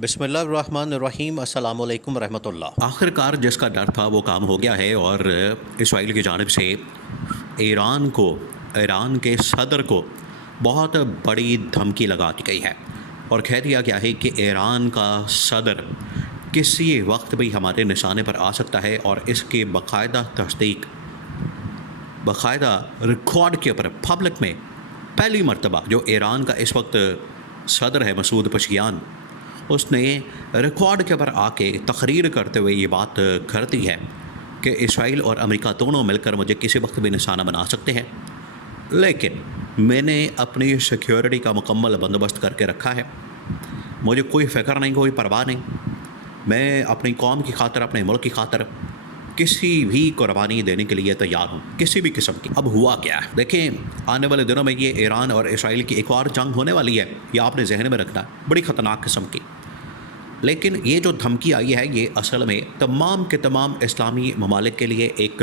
بسم اللہ الرحمن الرحیم، السلام علیکم ورحمۃ اللہ۔ آخر کار جس کا ڈر تھا وہ کام ہو گیا ہے، اور اسرائیل کی جانب سے ایران کے صدر کو بہت بڑی دھمکی لگا دی گئی ہے، اور کہہ دیا گیا ہے کہ ایران کا صدر کسی وقت بھی ہمارے نشانے پر آ سکتا ہے، اور اس کی باقاعدہ تصدیق باقاعدہ ریکارڈ کے اوپر پبلک میں پہلی مرتبہ جو ایران کا اس وقت صدر ہے مسعود پشکیان، اس نے ریکارڈ کے اوپر آ کے تقریر کرتے ہوئے یہ بات کر دی ہے کہ اسرائیل اور امریکہ دونوں مل کر مجھے کسی وقت بھی نشانہ بنا سکتے ہیں، لیکن میں نے اپنی سیکیورٹی کا مکمل بندوبست کر کے رکھا ہے، مجھے کوئی فکر نہیں، کوئی پرواہ نہیں، میں اپنی قوم کی خاطر، اپنے ملک کی خاطر کسی بھی قربانی دینے کے لیے تیار ہوں، کسی بھی قسم کی۔ اب ہوا کیا ہے دیکھیں، آنے والے دنوں میں یہ ایران اور اسرائیل کی ایک اور جنگ ہونے والی ہے، یہ آپ نے ذہن میں رکھنا ہے، بڑی خطرناک قسم کی۔ لیکن یہ جو دھمکی آئی ہے، یہ اصل میں تمام کے تمام اسلامی ممالک کے لیے ایک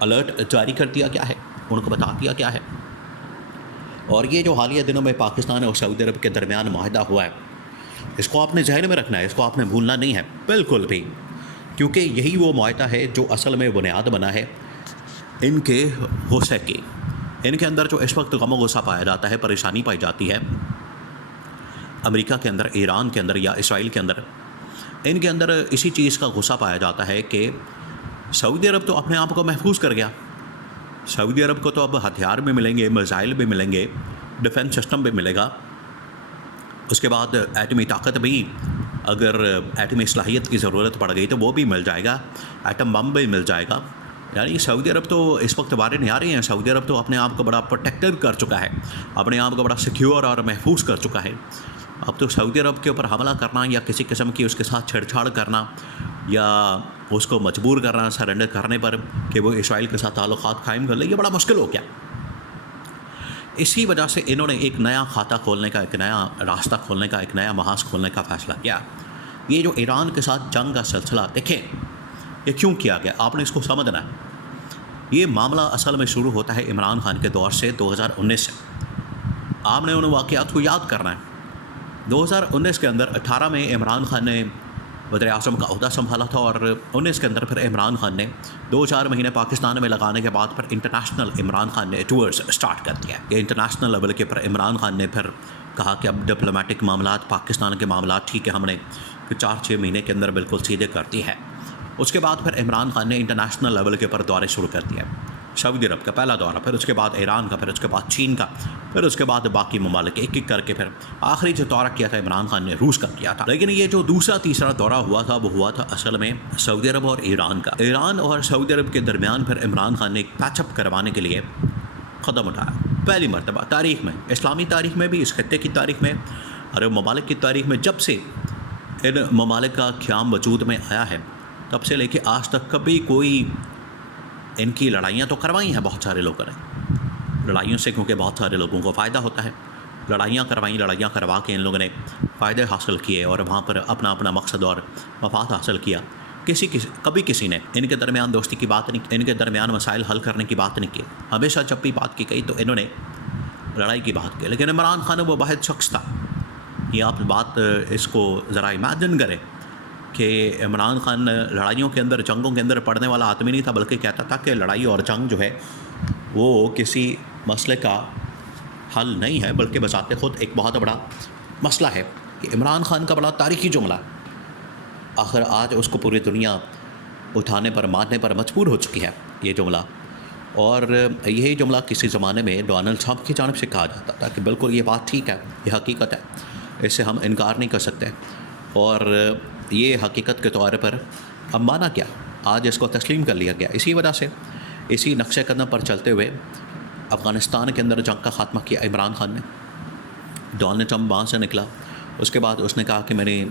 الرٹ جاری کر دیا گیا ہے، ان کو بتا دیا گیا ہے۔ اور یہ جو حالیہ دنوں میں پاکستان اور سعودی عرب کے درمیان معاہدہ ہوا ہے، اس کو آپ نے ذہن میں رکھنا ہے، اس کو آپ نے بھولنا نہیں ہے بالکل بھی، کیونکہ یہی وہ معاہدہ ہے جو اصل میں بنیاد بنا ہے ان کے غصے کی، ان کے اندر جو اس وقت غم و غصہ پایا جاتا ہے، پریشانی پائی جاتی ہے امریکہ کے اندر، ایران کے اندر یا اسرائیل کے اندر، ان کے اندر اسی چیز کا غصہ پایا جاتا ہے کہ سعودی عرب تو اپنے آپ کو محفوظ کر گیا، سعودی عرب کو تو اب ہتھیار بھی ملیں گے، میزائل بھی ملیں گے، ڈیفنس سسٹم بھی ملے گا، اس کے بعد ایٹمی طاقت بھی، اگر ایٹمی صلاحیت کی ضرورت پڑ گئی تو وہ بھی مل جائے گا، ایٹم بم بھی مل جائے گا۔ یعنی سعودی عرب تو اس وقت بارے نہیں آ رہی ہیں، سعودی عرب تو اپنے آپ کو بڑا پروٹیکٹڈ کر چکا ہے، اپنے آپ کو بڑا سیکیور اور محفوظ کر چکا ہے۔ اب تو سعودی عرب کے اوپر حملہ کرنا یا کسی قسم کی اس کے ساتھ چھیڑ چھاڑ کرنا یا اس کو مجبور کرنا سرنڈر کرنے پر کہ وہ اسرائیل کے ساتھ تعلقات قائم کر لے، یہ بڑا مشکل ہو گیا۔ اسی وجہ سے انہوں نے ایک نیا کھاتا کھولنے کا، ایک نیا راستہ کھولنے کا، ایک نیا محاذ کھولنے کا فیصلہ کیا۔ یہ جو ایران کے ساتھ جنگ کا سلسلہ دیکھیں، یہ کیوں کیا گیا، آپ نے اس کو سمجھنا ہے۔ یہ معاملہ اصل میں شروع ہوتا ہے عمران خان کے دور سے، 2019 سے۔ آپ نے ان واقعات کو یاد کرنا ہے۔ 2019 کے اندر 18 میں عمران خان نے وزیر اعظم کا عہدہ سنبھالا تھا، اور 19 کے اندر پھر عمران خان نے 2-4 مہینے پاکستان میں لگانے کے بعد پھر انٹرنیشنل عمران خان نے ٹورز سٹارٹ کر دیا۔ یہ انٹرنیشنل لیول کے پر عمران خان نے پھر کہا کہ اب ڈپلومیٹک معاملات، پاکستان کے معاملات ٹھیک ہے، ہم نے 4-6 مہینے کے اندر بالکل سیدھے کر دی ہے۔ اس کے بعد پھر عمران خان نے انٹرنیشنل لیول کے پر دورے شروع کر دیا، سعودی عرب کا پہلا دورہ، پھر اس کے بعد ایران کا، پھر اس کے بعد چین کا، پھر اس کے بعد باقی ممالک ایک ایک کر کے، پھر آخری جو دورہ کیا تھا عمران خان نے روس کا کیا تھا۔ لیکن یہ جو دوسرا تیسرا دورہ ہوا تھا، وہ ہوا تھا اصل میں سعودی عرب اور ایران کا۔ ایران اور سعودی عرب کے درمیان پھر عمران خان نے ایک پیچ اپ کروانے کے لیے قدم اٹھایا، پہلی مرتبہ تاریخ میں، اسلامی تاریخ میں بھی، اس خطے کی تاریخ میں، عرب ممالک کی تاریخ میں، جب سے ان ممالک کا قیام وجود میں آیا ہے تب سے لے کے آج تک کبھی کوئی ان کی لڑائیاں تو کروائی ہیں بہت سارے لوگوں نے، لڑائیوں سے کیونکہ بہت سارے لوگوں کو فائدہ ہوتا ہے، لڑائیاں کروائیں، لڑائیاں کروا کے ان لوگوں نے فائدے حاصل کیے اور وہاں پر اپنا اپنا مقصد اور مفاد حاصل کیا۔ کبھی کسی نے ان کے درمیان دوستی کی بات نہیں، ان کے درمیان مسائل حل کرنے کی بات نہیں کی، ہمیشہ جب بھی بات کی گئی تو انہوں نے لڑائی کی بات کی۔ لیکن عمران خان وہ واحد شخص تھا، یہ آپ بات اس کو ذرا امیجن کریں کہ عمران خان لڑائیوں کے اندر، جنگوں کے اندر پڑنے والا آدمی نہیں تھا، بلکہ کہتا تھا کہ لڑائی اور جنگ جو ہے وہ کسی مسئلے کا حل نہیں ہے، بلکہ بذات خود ایک بہت بڑا مسئلہ ہے۔ کہ عمران خان کا بڑا تاریخی جملہ، آخر آج اس کو پوری دنیا اٹھانے پر، ماننے پر مجبور ہو چکی ہے یہ جملہ، اور یہی جملہ کسی زمانے میں ڈونلڈ ٹرمپ کی جانب سے کہا جاتا تھا کہ بالکل یہ بات ٹھیک ہے، یہ حقیقت ہے، اس سے ہم انکار نہیں کر سکتے، اور یہ حقیقت کے طور پر اب مانا گیا، آج اس کو تسلیم کر لیا گیا۔ اسی وجہ سے اسی نقشے قدم پر چلتے ہوئے افغانستان کے اندر جنگ کا خاتمہ کیا عمران خان نے۔ ڈونلڈ ٹرمپ وہاں سے نکلا، اس کے بعد اس نے کہا کہ میں نے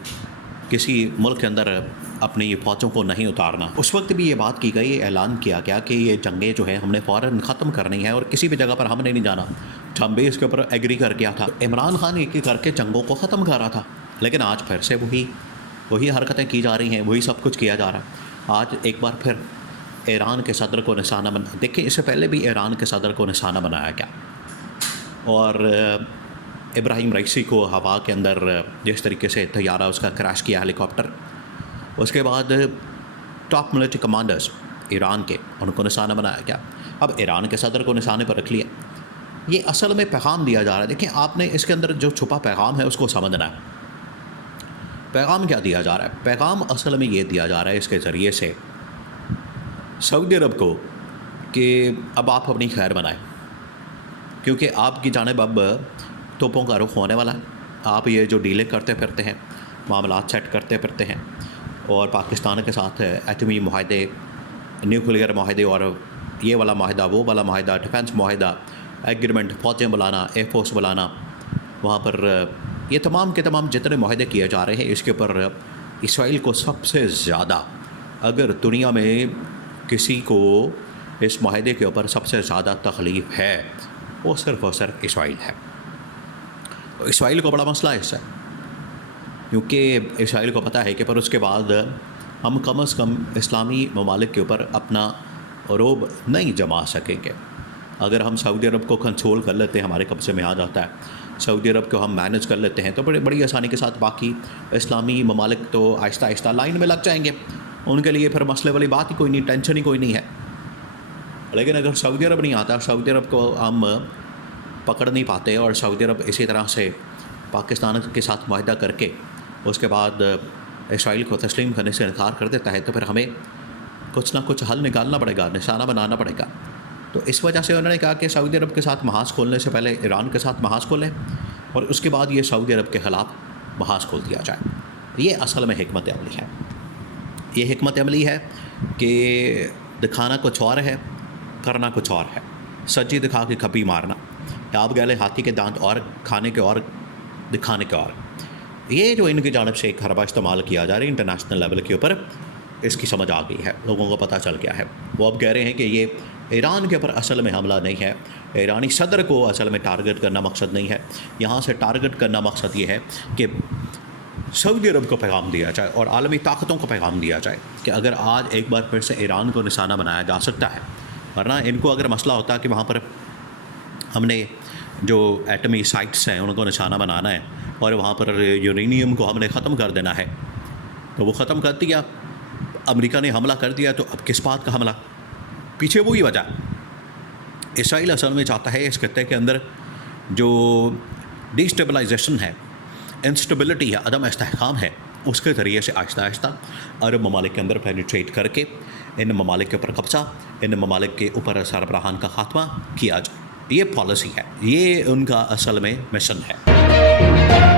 کسی ملک کے اندر اپنی فوجوں کو نہیں اتارنا۔ اس وقت بھی یہ بات کی گئی، اعلان کیا گیا کہ یہ جنگیں جو ہیں ہم نے فوراً ختم کرنی ہے اور کسی بھی جگہ پر ہم نے نہیں جانا۔ ٹرمپ بھی اس کے اوپر ایگری کر گیا تھا، عمران خان ایک ایک کر کے جنگوں کو ختم کر رہا تھا، لیکن آج پھر سے وہی حرکتیں کی جا رہی ہیں، وہی سب کچھ کیا جا رہا ہے۔ آج ایک بار پھر ایران کے صدر کو نشانہ بنا، دیکھیں اس سے پہلے بھی ایران کے صدر کو نشانہ بنایا گیا، اور ابراہیم رئیسی کو ہوا کے اندر جس طریقے سے طیارہ اس کا کریش کیا ہیلی کاپٹر، اس کے بعد ٹاپ ملٹری کمانڈرز ایران کے، ان کو نشانہ بنایا گیا، اب ایران کے صدر کو نشانے پر رکھ لیا۔ یہ اصل میں پیغام دیا جا رہا ہے۔ دیکھیں آپ نے اس کے اندر جو چھپا پیغام ہے اس کو سمجھنا ہے۔ پیغام کیا دیا جا رہا ہے؟ پیغام اصل میں یہ دیا جا رہا ہے اس کے ذریعے سے سعودی عرب کو کہ اب آپ اپنی خیر بنائیں، کیونکہ آپ کی جانب اب توپوں کا رخ ہونے والا ہے۔ آپ یہ جو ڈیلیں کرتے پھرتے ہیں، معاملات سیٹ کرتے پھرتے ہیں، اور پاکستان کے ساتھ ایٹمی معاہدے، نیوکلیئر معاہدے، اور یہ والا معاہدہ، وہ والا معاہدہ، ڈیفنس معاہدہ، ایگریمنٹ، فوجیں بلانا، ایئر فورس بلانا، وہاں پر یہ تمام کے تمام جتنے معاہدے کیے جا رہے ہیں، اس کے اوپر اسرائیل کو سب سے زیادہ، اگر دنیا میں کسی کو اس معاہدے کے اوپر سب سے زیادہ تکلیف ہے، وہ صرف اور صرف اسرائیل ہے۔ اسرائیل کو بڑا مسئلہ ہے اس سے، کیونکہ اسرائیل کو پتہ ہے کہ پھر اس کے بعد ہم کم از کم اسلامی ممالک کے اوپر اپنا رعب نہیں جما سکیں گے۔ اگر ہم سعودی عرب کو کنٹرول کر لیتے ہیں، ہمارے قبضے میں آ جاتا ہے، سعودی عرب کو ہم مینیج کر لیتے ہیں، تو بڑی آسانی کے ساتھ باقی اسلامی ممالک تو آہستہ آہستہ لائن میں لگ جائیں گے۔ ان کے لیے پھر مسئلے والی بات ہی کوئی نہیں، ٹینشن ہی کوئی نہیں ہے۔ لیکن اگر سعودی عرب نہیں آتا، سعودی عرب کو ہم پکڑ نہیں پاتے، اور سعودی عرب اسی طرح سے پاکستان کے ساتھ معاہدہ کر کے اس کے بعد اسرائیل کو تسلیم کرنے سے انکار کر دیتا ہے، تو پھر ہمیں کچھ نہ کچھ حل نکالنا پڑے گا، نشانہ بنانا پڑے گا۔ تو اس وجہ سے انہوں نے کہا کہ سعودی عرب کے ساتھ محاذ کھولنے سے پہلے ایران کے ساتھ محاذ کھولیں، اور اس کے بعد یہ سعودی عرب کے خلاف محاذ کھول دیا جائے۔ یہ اصل میں حکمت عملی ہے۔ یہ حکمت عملی ہے کہ دکھانا کچھ اور ہے، کرنا کچھ اور ہے۔ سچی دکھا کے کھپی مارنا، آپ گلے ہاتھی کے دانت اور، کھانے کے اور، دکھانے کے اور۔ یہ جو ان کی جانب سے ایک حربہ استعمال کیا جا رہا ہے انٹرنیشنل لیول کے اوپر، اس کی سمجھ آ گئی ہے، لوگوں کو پتہ چل گیا ہے۔ وہ اب کہہ رہے ہیں کہ یہ ایران کے اوپر اصل میں حملہ نہیں ہے، ایرانی صدر کو اصل میں ٹارگٹ کرنا مقصد نہیں ہے، یہاں سے ٹارگٹ کرنا مقصد یہ ہے کہ سعودی عرب کو پیغام دیا جائے اور عالمی طاقتوں کو پیغام دیا جائے کہ اگر آج ایک بار پھر سے ایران کو نشانہ بنایا جا سکتا ہے، ورنہ ان کو اگر مسئلہ ہوتا کہ وہاں پر ہم نے جو ایٹمی سائٹس ہیں ان کو نشانہ بنانا ہے اور وہاں پر یورینیم کو ہم نے ختم کر دینا ہے، تو وہ ختم کر دیا، امریکہ نے حملہ کر دیا، تو اب کس بات کا حملہ؟ پیچھے وہی وجہ۔ اسرائیل اصل میں چاہتا ہے اس خطے کے اندر جو ڈیسٹیبلائزیشن ہے، انسٹیبلٹی ہے، عدم استحکام ہے، اس کے ذریعے سے آہستہ آہستہ عرب ممالک کے اندر پینیٹریٹ کر کے ان ممالک کے اوپر قبضہ، ان ممالک کے اوپر سربراہان کا خاتمہ کیا جائے۔ یہ پالیسی ہے، یہ ان کا اصل میں مشن ہے۔